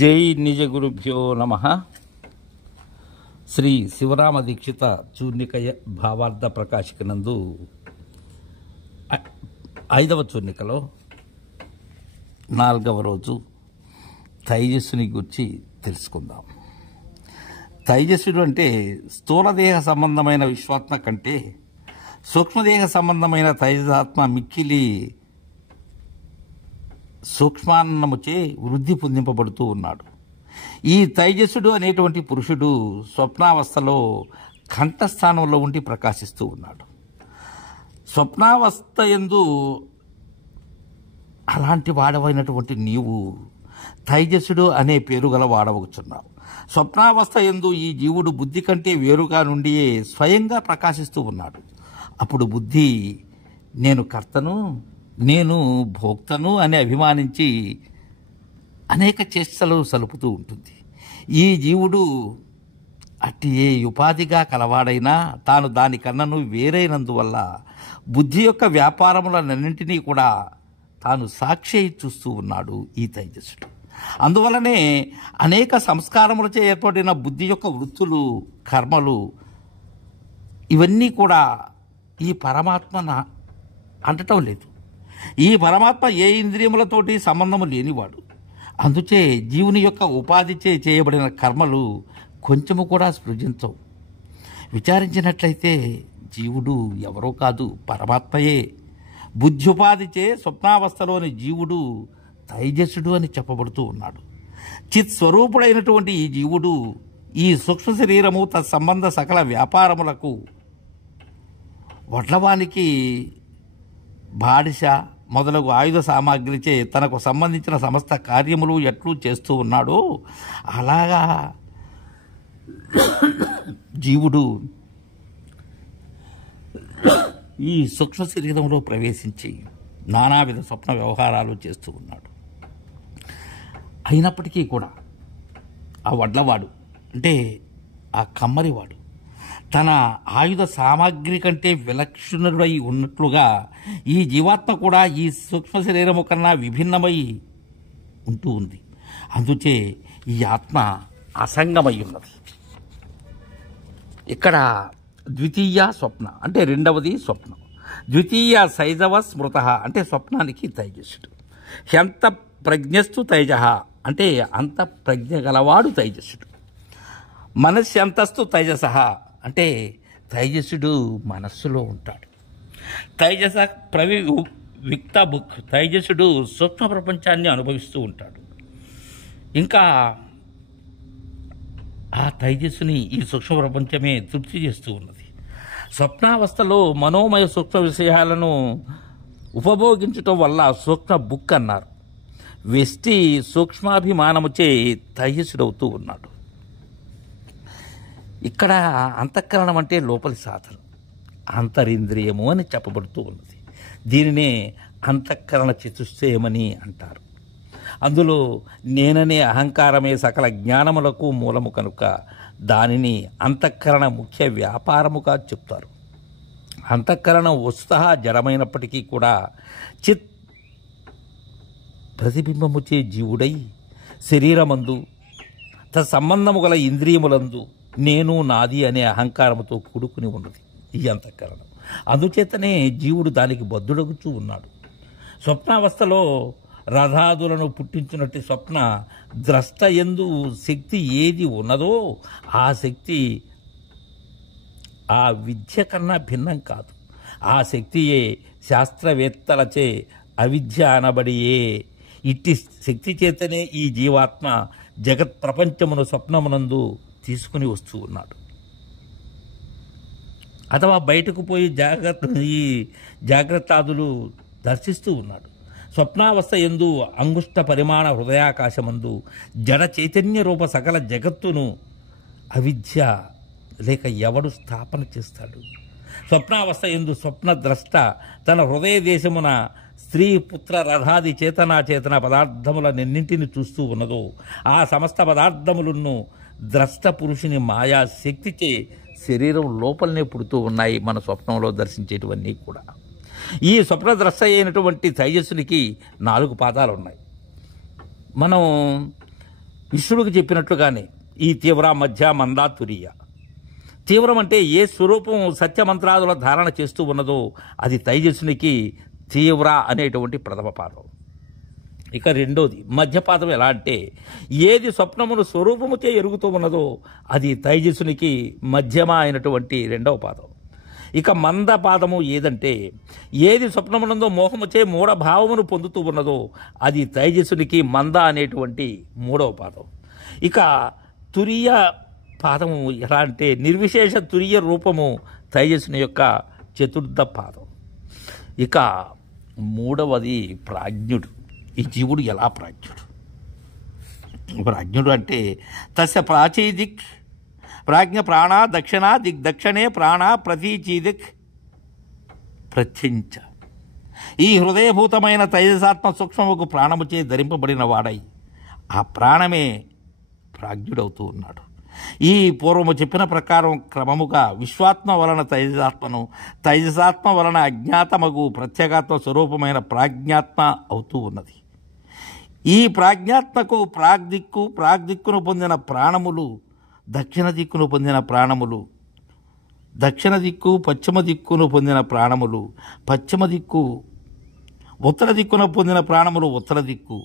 జై నిజ గురుభ్యో నమ. శ్రీ శివరామ దీక్షిత చూర్ణికయ భావార్థ ప్రకాశికనందు 5వ చూర్ణికలో 4వ రోజు తైజస్సుని గురించి తెలుసుకుందాం. తైజస్సుడు అంటే స్థూలదేహ సంబంధమైన విశ్వాత్మ కంటే సూక్ష్మదేహ సంబంధమైన తైజాత్మ మిక్కిలి సూక్ష్మాన్నముచే వృద్ధి పొందింపబడుతూ ఉన్నాడు. ఈ తైజస్సుడు అనేటువంటి పురుషుడు స్వప్నావస్థలో కంఠస్థానంలో ఉండి ప్రకాశిస్తూ ఉన్నాడు. స్వప్నావస్థ యందు అలాంటి వాడవైనటువంటి నీవు తైజస్సుడు అనే పేరు గల వాడవచ్చున్నావు. స్వప్నావస్థ యందు ఈ జీవుడు బుద్ధి కంటే వేరుగా నుండి స్వయంగా ప్రకాశిస్తూ ఉన్నాడు. అప్పుడు బుద్ధి నేను కర్తను, నేను భోక్తను అని అభిమానించి అనేక చేష్టలు సలుపుతూ ఉంటుంది. ఈ జీవుడు అట్టి ఏ ఉపాధిగా కలవాడైనా తాను దానికన్నను వేరైనందువల్ల బుద్ధి యొక్క వ్యాపారములన్నింటినీ కూడా తాను సాక్షి అయి చూస్తూ ఉన్నాడు ఈ తైజస్సుడు. అందువలనే అనేక సంస్కారములచే ఏర్పడిన బుద్ధి యొక్క వృత్తులు, కర్మలు ఇవన్నీ కూడా ఈ పరమాత్మ అంటటం లేదు. ఈ పరమాత్మ ఏ ఇంద్రియములతోటి సంబంధము లేనివాడు. అందుచే జీవుని యొక్క ఉపాధిచే చేయబడిన కర్మలు కొంచెము కూడా స్పృశించవు. విచారించినట్లయితే జీవుడు ఎవరో కాదు, పరమాత్మయే. బుద్ధ్యుపాధిచే స్వప్నావస్థలోని జీవుడు తైజస్సుడు అని చెప్పబడుతూ ఉన్నాడు. చిత్ స్వరూపుడైనటువంటి ఈ జీవుడు ఈ సూక్ష్మ శరీరము తత్సంబంధ సకల వ్యాపారములకు వడ్లవానికి బాడిస మొదలగు ఆయుధ సామాగ్రిచే తనకు సంబంధించిన సమస్త కార్యములు ఎట్లు చేస్తూ ఉన్నాడో అలాగా జీవుడు ఈ సూక్ష్మ శరీరంలో ప్రవేశించి నానావిధ స్వప్న వ్యవహారాలు చేస్తూ ఉన్నాడు. అయినప్పటికీ కూడా ఆ వడ్లవాడు అంటే ఆ కమ్మరివాడు తన ఆయుధ సామాగ్రి కంటే విలక్షణుడై ఉన్నట్లుగా ఈ జీవాత్మ కూడా ఈ సూక్ష్మ శరీరము కన్నా విభిన్నమై ఉంటూ ఉంది. అందుచే ఈ ఆత్మ అసంగమై ఉన్నది. ఇక్కడ ద్వితీయ స్వప్న అంటే రెండవది స్వప్నం. ద్వితీయ సైజవ స్మృత అంటే స్వప్నానికి తైజస్సుడు. హ్యంత ప్రజ్ఞస్తు తైజ అంటే అంత ప్రజ్ఞ గలవాడు తైజస్సుడు. మనస్యంతస్తు తైజస అంటే తైజస్సుడు మనస్సులో ఉంటాడు. తైజస విక్త బుక్ తైజస్సుడు సూక్ష్మ ప్రపంచాన్ని అనుభవిస్తూ ఉంటాడు. ఇంకా ఆ తైజస్సుని ఈ సూక్ష్మ ప్రపంచమే తృప్తి చేస్తూ ఉన్నది. స్వప్నావస్థలో మనోమయ సూక్ష్మ విషయాలను ఉపభోగించటం వల్ల సూక్ష్మ బుక్ అన్నారు. వెష్టి సూక్ష్మాభిమానముచే తైజస్సుడవుతూ ఉన్నాడు. ఇక్కడ అంతఃకరణం అంటే లోపలి సాధన, అంతరింద్రియము అని చెప్పబడుతూ ఉన్నది. దీనినే అంతఃకరణ చతుష్టయమని అంటారు. అందులో నేననే అహంకారమే సకల జ్ఞానములకు మూలము కనుక దానిని అంతఃకరణ ముఖ్య వ్యాపారముగా చెప్తారు. అంతఃకరణం వస్తుతః జడమైనప్పటికీ కూడా చిత్ ప్రతిబింబముచే జీవుడై శరీరమందు తత్సంబంధము గల ఇంద్రియములందు నేను నాది అనే అహంకారముతో కూడుకుని ఉన్నది ఈ అంతఃకరణం. అందుచేతనే జీవుడు దానికి బద్ధుడగుచూ ఉన్నాడు. స్వప్నావస్థలో రథాదులను పుట్టించినట్టు స్వప్న ద్రష్ట యందు శక్తి ఏది ఉన్నదో ఆ శక్తి ఆ విద్య కన్నా భిన్నం కాదు. ఆ శక్తియే శాస్త్రవేత్తలచే అవిద్య అనబడియే. ఇట్టి శక్తి చేతనే ఈ జీవాత్మ జగత్ ప్రపంచమును స్వప్నమునందు తీసుకుని వస్తూ ఉన్నాడు. అథవా బయటకు పోయి జాగ్రత్తాదులు దర్శిస్తూ ఉన్నాడు. స్వప్నావస్థ యందు అంగుష్ట పరిమాణ హృదయాకాశమందు జడ చైతన్య రూప సకల జగత్తును అవిద్య లేక ఎవడు స్థాపన చేస్తాడు? స్వప్నావస్థ యందు స్వప్న ద్రష్ట తన హృదయ దేశమున స్త్రీ పుత్ర రథాది చేతనాచేతన పదార్థములన్నింటిని చూస్తూ ఉన్నదో ఆ సమస్త పదార్థములను ద్రష్ట పురుషుని మాయా శక్తిచే శరీరం లోపలనే పుడుతూ ఉన్నాయి. మన స్వప్నంలో దర్శించేటివన్నీ కూడా ఈ స్వప్నద్రష్ట అయినటువంటి తైజస్సునికి 4 పాదాలు ఉన్నాయి. మనం విష్ణుడికి చెప్పినట్లుగానే ఈ తీవ్ర మధ్య మంద తురియ. తీవ్రం అంటే ఏ స్వరూపం సత్యమంత్రాదుల ధారణ చేస్తూ ఉన్నదో అది తైజస్సునికి తీవ్ర అనేటువంటి ప్రథమ పాదం. ఇక రెండోది మధ్యపాదం. ఎలా అంటే ఏది స్వప్నమును స్వరూపముచే ఎరుగుతూ ఉన్నదో అది తైజస్సునికి మధ్యమ అయినటువంటి రెండవ పాదం. ఇక మంద పాదము ఏదంటే ఏది స్వప్నమునందో మోహముచే మూఢభావమును పొందుతూ ఉన్నదో అది తైజస్సునికి మంద అనేటువంటి మూడవ పాదం. ఇక తురియ పాదము ఎలా అంటే నిర్విశేష తురియ రూపము తైజస్సుని యొక్క చతుర్థ పాదం. ఇక మూడవది ప్రాజ్ఞుడు. ఈ జీవుడు ఎలా ప్రాజ్ఞుడు? ప్రాజ్ఞుడు అంటే తస్య ప్రాచీదిక్ ప్రాజ్ఞ ప్రాణ దక్షిణ దిగ్దక్షిణే ప్రాణ ప్రతీచీదిక్ ప్రత్యంచ. ఈ హృదయభూతమైన తైజసాత్మ సూక్ష్మముకు ప్రాణముచే ధరింపబడిన వాడై ఆ ప్రాణమే ప్రాజ్ఞుడవుతూ ఉన్నాడు. ఈ పూర్వము చెప్పిన ప్రకారం క్రమముగా విశ్వాత్మ వలన తైజసాత్మను, తైజసాత్మ వలన అజ్ఞాతమగు ప్రత్యేగాత్మ స్వరూపమైన ప్రాజ్ఞాత్మ అవుతూ ఉన్నది. ఈ ప్రాజ్ఞాత్మకు ప్రాగ్దిక్కును పొందిన ప్రాణములు, దక్షిణ దిక్కును పొందిన ప్రాణములు, దక్షిణ దిక్కు పశ్చిమ దిక్కును పొందిన ప్రాణములు, పశ్చిమ దిక్కు ఉత్తర దిక్కును పొందిన ప్రాణములు ఉత్తర దిక్కు,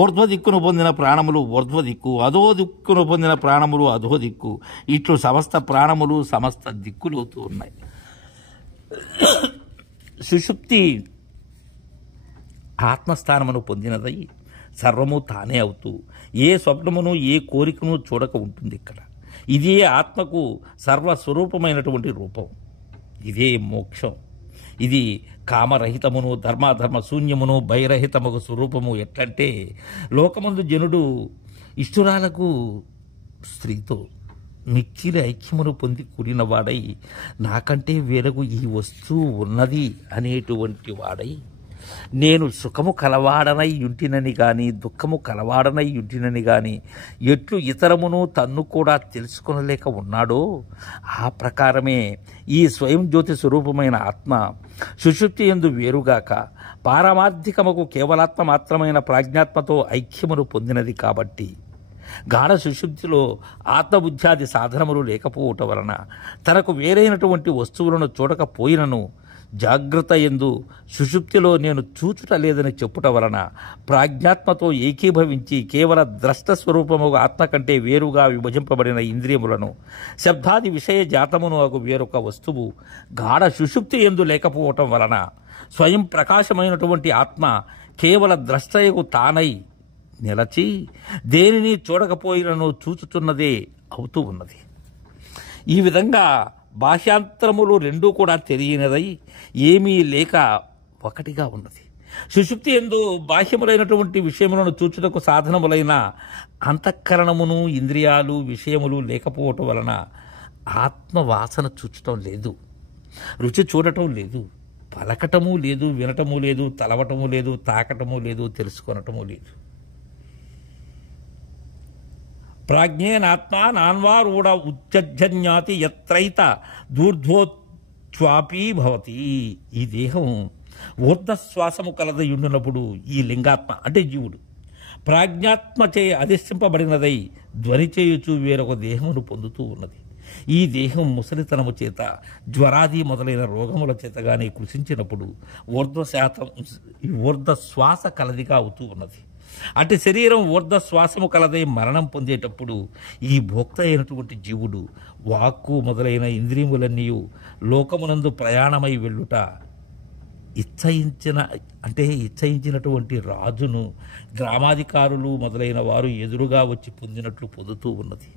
ఊర్ధ్వ దిక్కును పొందిన ప్రాణములు ఊర్ధ్వ దిక్కు, అధో దిక్కును పొందిన ప్రాణములు అధో దిక్కు. ఇట్లు సమస్త ప్రాణములు సమస్త దిక్కులు అవుతూ ఉన్నాయి. సుషుప్తి ఆత్మస్థానమును పొందినదై సర్వము తానే అవుతూ ఏ స్వప్నమును ఏ కోరికను చూడక ఉంటుంది. ఇక్కడ ఇదే ఆత్మకు సర్వస్వరూపమైనటువంటి రూపం. ఇదే మోక్షం. ఇది కామరహితమును ధర్మాధర్మ శూన్యమును భయరహితముకు స్వరూపము. ఎట్లంటే లోకమందు జనుడు ఇష్టురాలకు స్త్రీతో మిక్కిలి ఐక్యమును పొంది కూడిన వాడై నాకంటే వేరకు ఈ వస్తువు ఉన్నది అనేటువంటి వాడై నేను సుఖము కలవాడనై యుంటినని గాని దుఃఖము కలవాడనై యుంటినని గాని ఎట్లు ఇతరమును తన్ను కూడా తెలుసుకొనలేక ఉన్నాడో ఆ ప్రకారమే ఈ స్వయం జ్యోతి స్వరూపమైన ఆత్మ సుషుప్తి యందు వేరుగాక పారమార్థికముకు కేవలాత్మ మాత్రమైన ప్రాజ్ఞాత్మతో ఐక్యమును పొందినది. కాబట్టి గాఢ సుషుప్తిలో ఆత్మబుద్ధ్యాది సాధనములు లేకపోవటం వలన తనకు వేరైనటువంటి వస్తువులను చూడకపోయినను జాగ్రత్త యందు సుషుప్తిలో నేను చూచుట లేదని చెప్పుట వలన ప్రాజ్ఞాత్మతో ఏకీభవించి కేవల ద్రష్ట స్వరూపముగా ఆత్మ కంటే వేరుగా విభజింపబడిన ఇంద్రియములను శబ్దాది విషయ జాతమును అగు వేరొక వస్తువు గాఢ సుషుప్తి యందు లేకపోవటం వలన స్వయం ప్రకాశమైనటువంటి ఆత్మ కేవల ద్రష్టయకు తానై నిలచి దేనిని చూడకపోయినను చూచుతున్నదే అవుతూ ఉన్నది. ఈ విధంగా బాహ్యాంతరములు రెండూ కూడా తెలియనిదై ఏమీ లేక ఒకటిగా ఉన్నది. సుషుప్తి యందు బాహ్యములైనటువంటి విషయములను చూచుటకు సాధనములైన అంతఃకరణమును ఇంద్రియాలు విషయములు లేకపోవటం వలన ఆత్మవాసన చూచటం లేదు, రుచి చూడటం లేదు, పలకటము లేదు, వినటము లేదు, తలవటము లేదు, తాకటము లేదు, తెలుసుకొనటము లేదు. ప్రాజ్ఞేనాత్మా నాన్వారూఢ ఉచ్చజ్జన్యాతి యత్రైత దూర్ధ్వోచ్వాపీ భవతి. ఈ దేహం ఊర్ధశ్వాసము కలదయుండినప్పుడు ఈ లింగాత్మ అంటే జీవుడు ప్రాజ్ఞాత్మచే అధిష్ఠింపబడినదై ధ్వని చేయుచు వేరొక దేహమును పొందుతూ ఉన్నది. ఈ దేహం ముసలితనము చేత జ్వరాది మొదలైన రోగముల చేత కానీ కృషించినప్పుడు ఊర్ధశ్వాస కలదిగా అవుతూ ఉన్నది. అటు శరీరం ఊర్ధశ్వాసము కలదై మరణం పొందేటప్పుడు ఈ భోక్త అయినటువంటి జీవుడు వాక్కు మొదలైన ఇంద్రియములన్నీ లోకమునందు ప్రయాణమై వెళ్ళుట ఇచ్చయించినటువంటి రాజును గ్రామాధికారులు మొదలైన వారు ఎదురుగా వచ్చి పొందినట్లు పొందుతూ ఉన్నది.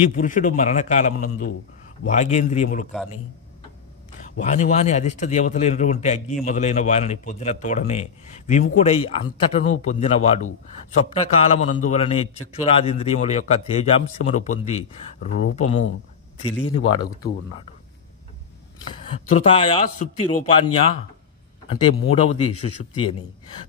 ఈ పురుషుడు మరణకాలమునందు వాగేంద్రియములు కానీ వాని అధిష్ట దేవతలైనటువంటి అగ్ని మొదలైన వారిని పొందిన తోడనే విముఖుడై అంతటను పొందినవాడు స్వప్నకాలమునందువలనే చక్షురాదింద్రియముల యొక్క తేజాంశమును పొంది రూపము తెలియని వాడగుతూ ఉన్నాడు. తృతాయ సుప్తి రూపాన్యా అంటే మూడవది సుషుప్తి అని,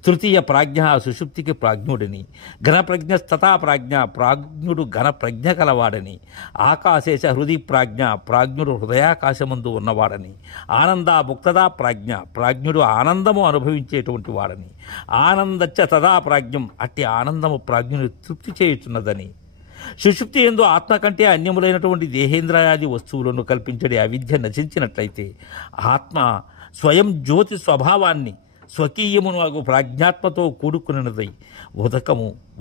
తృతీయ ప్రాజ్ఞ సుషుప్తికి ప్రాజ్ఞుడని, ఘనప్రజ్ఞస్తథా ప్రాజ్ఞ ప్రాజ్ఞుడు ఘనప్రజ్ఞ కలవాడని, ఆకాశేశ హృది ప్రాజ్ఞ ప్రాజ్ఞుడు హృదయాకాశమందు ఉన్నవాడని, ఆనంద ముక్తదా ప్రాజ్ఞ ప్రాజ్ఞుడు ఆనందము అనుభవించేటువంటి వాడని, ఆనందచ్చ తదా ప్రాజ్ఞం అట్టి ఆనందము ప్రాజ్ఞుని తృప్తి చేయుచున్నదని, సుషుప్తి యందు ఆత్మ కంటే అన్యములైనటువంటి దేహేంద్రయాది వస్తువులను కల్పించడే అవిద్య నశించినట్లయితే ఆత్మ స్వయం జ్యోతి స్వభావాన్ని స్వకీయమునగు ప్రాజ్ఞాత్మతో కూడుకున్నదై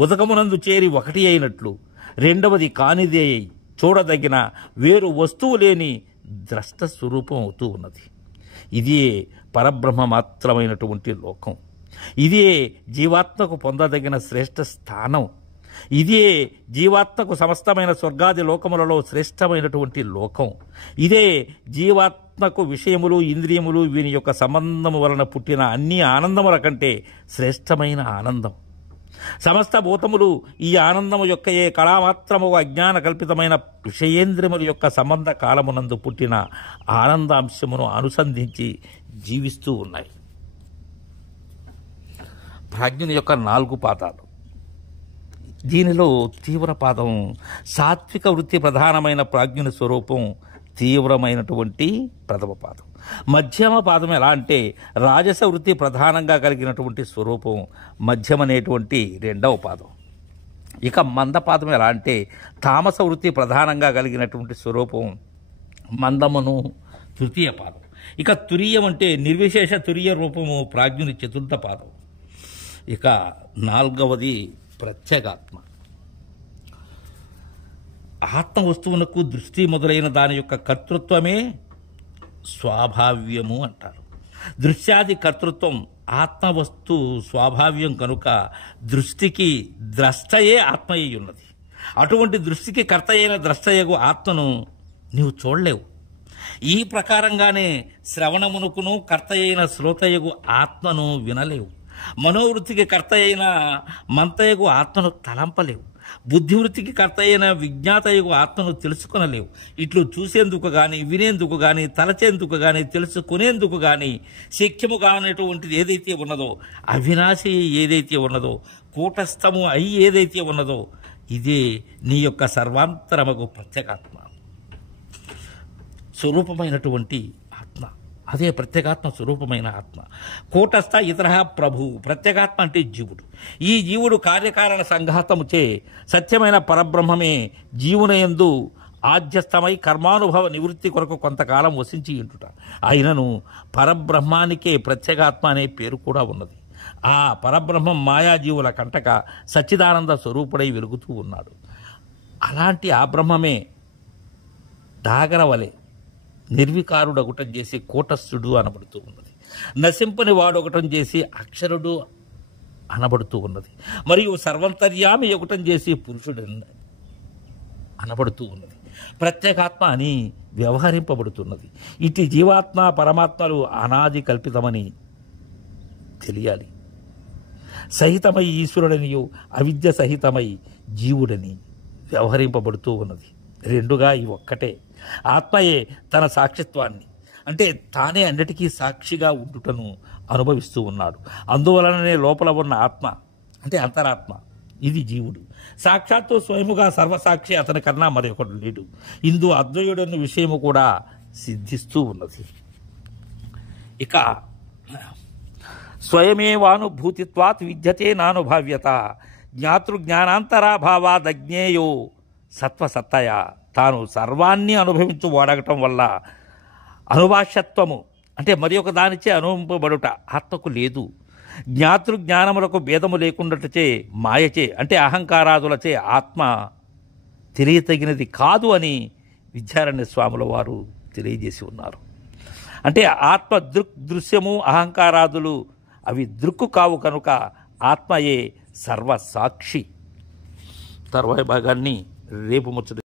ఉదకమునందు చేరి ఒకటి అయినట్లు రెండవది కానిదే అయి చూడదగిన వేరు వస్తువు లేని ద్రష్ట స్వరూపం అవుతూ ఉన్నది. ఇదే పరబ్రహ్మ మాత్రమైనటువంటి లోకం. ఇదే జీవాత్మకు పొందదగిన శ్రేష్ఠ స్థానం. ఇదే జీవాత్మకు సమస్తమైన స్వర్గాది లోకములలో శ్రేష్టమైనటువంటి లోకం. ఇదే జీవాత్మకు విషయములు ఇంద్రియములు వీని యొక్క సంబంధము వలన పుట్టిన అన్ని ఆనందముల కంటే శ్రేష్టమైన ఆనందం. సమస్త భూతములు ఈ ఆనందము యొక్క ఏ కళామాత్రము అజ్ఞాన కల్పితమైన విషయేంద్రియముల యొక్క సంబంధ కాలమునందు పుట్టిన ఆనందాంశమును అనుసంధించి జీవిస్తూ ఉన్నాయి. ప్రాజ్ఞుని యొక్క 4 పాదాలు. దీనిలో తీవ్ర పాదం సాత్విక వృత్తి ప్రధానమైన ప్రాజ్ఞుని స్వరూపం తీవ్రమైనటువంటి ప్రథమ పాదం. మధ్యమ పాదం ఎలా అంటే రాజస వృత్తి ప్రధానంగా కలిగినటువంటి స్వరూపం మధ్యమనేటువంటి 2వ పాదం. ఇక మందపాదం ఎలా అంటే తామస వృత్తి ప్రధానంగా కలిగినటువంటి స్వరూపం మందమును తృతీయ పాదం. ఇక తురీయం అంటే నిర్విశేష తురీయ రూపము ప్రాజ్ఞుని 4వ పాదం. ఇక 4వది ప్రత్యేగాత్మ. ఆత్మ వస్తువునకు దృష్టి మొదలైన దాని యొక్క కర్తృత్వమే స్వాభావ్యము అంటారు. దృశ్యాది కర్తృత్వం ఆత్మవస్తు స్వాభావ్యం కనుక దృష్టికి ద్రష్టయే ఆత్మయ్యి ఉన్నది. అటువంటి దృష్టికి కర్త అయిన ద్రష్టయగు ఆత్మను నీవు చూడలేవు. ఈ ప్రకారంగానే శ్రవణమునకును కర్త అయిన శ్రోతయగు ఆత్మను వినలేవు. మనోవృత్తికి కర్త అయిన మంతయగు ఆత్మను తలంపలేవు. బుద్ధివృత్తికి కర్త అయిన విజ్ఞాతయగు ఆత్మను తెలుసుకొనలేవు. ఇట్లు చూసేందుకు కానీ వినేందుకు కానీ తలచేందుకు కానీ తెలుసుకునేందుకు కానీ శక్యము కానటువంటిది ఏదైతే ఉన్నదో, అవినాశి ఏదైతే ఉన్నదో, కూటస్థము అయి ఏదైతే ఉన్నదో ఇదే నీ యొక్క సర్వాంతరమగు ప్రత్యేగాత్మ స్వరూపమైనటువంటి ఆత్మ. అదే ప్రత్యేగాత్మ స్వరూపమైన ఆత్మ. కూటస్థ ఇతర ప్రభు. ప్రత్యేగాత్మ అంటే జీవుడు. ఈ జీవుడు కార్యకారణ సంఘాతముచే సత్యమైన పరబ్రహ్మమే జీవునయందు ఆధ్యస్థమై కర్మానుభవ నివృత్తి కొరకు కొంతకాలం వసించి ఉంటుట. అయినను పరబ్రహ్మానికే ప్రత్యేగాత్మ అనే పేరు కూడా ఉన్నది. ఆ పరబ్రహ్మం మాయాజీవుల కంటక సచ్చిదానంద స్వరూపుడై వెలుగుతూ ఉన్నాడు. అలాంటి ఆ బ్రహ్మమే డాగరవలే నిర్వికారుడొకటం చేసి కూటస్థుడు అనబడుతూ ఉన్నది. నశింపని వాడొకటం చేసి అక్షరుడు అనబడుతూ ఉన్నది. మరియు సర్వంతర్యామి ఒకటం చేసి పురుషుడు అనబడుతూ ఉన్నది. ప్రత్యేగాత్మ అని వ్యవహరింపబడుతున్నది. ఇటు జీవాత్మ పరమాత్మలు అనాది కల్పితమని తెలియాలి. సహితమై ఈశ్వరుడనియు అవిద్య సహితమై జీవుడని వ్యవహరింపబడుతూ ఉన్నది. రెండుగా ఈ ఒక్కటే. ఆత్మయే తన సాక్షిత్వాన్ని అంటే తానే అన్నిటికీ సాక్షిగా ఉండుటను అనుభవిస్తూ ఉన్నాడు. అందువలననే లోపల ఉన్న ఆత్మ అంటే అంతరాత్మ ఇది జీవుడు. సాక్షాత్తు స్వయముగా సర్వసాక్షి అతని కన్నా మరొకడు లేడు. ఇందు అద్వయుడని విషయము కూడా సిద్ధిస్తూ ఉన్నది. ఇక స్వయమేవానుభూతిత్వాత్ విద్యతే నానుభావ్యత జ్ఞాతృజ్ఞానాంతరాభావాదజ్ఞేయో సత్వసత్తయ. తాను సర్వాన్ని అనుభవించు వాడగటం వల్ల అనుభాష్యత్వము అంటే మరి ఒక దానిచే అనుభవింపబడుట ఆత్మకు లేదు. జ్ఞాతృజ్ఞానములకు భేదము లేకుండాచే మాయచే అంటే అహంకారాదులచే ఆత్మ తెలియతగినది కాదు అని విద్యారణ్య స్వాముల వారు తెలియజేసి ఉన్నారు. అంటే ఆత్మ దృశ్యము అహంకారాదులు అవి దృక్కు కావు కనుక ఆత్మయే సర్వసాక్షి. తర్వాయి భాగాన్ని రేపు ముచ్చట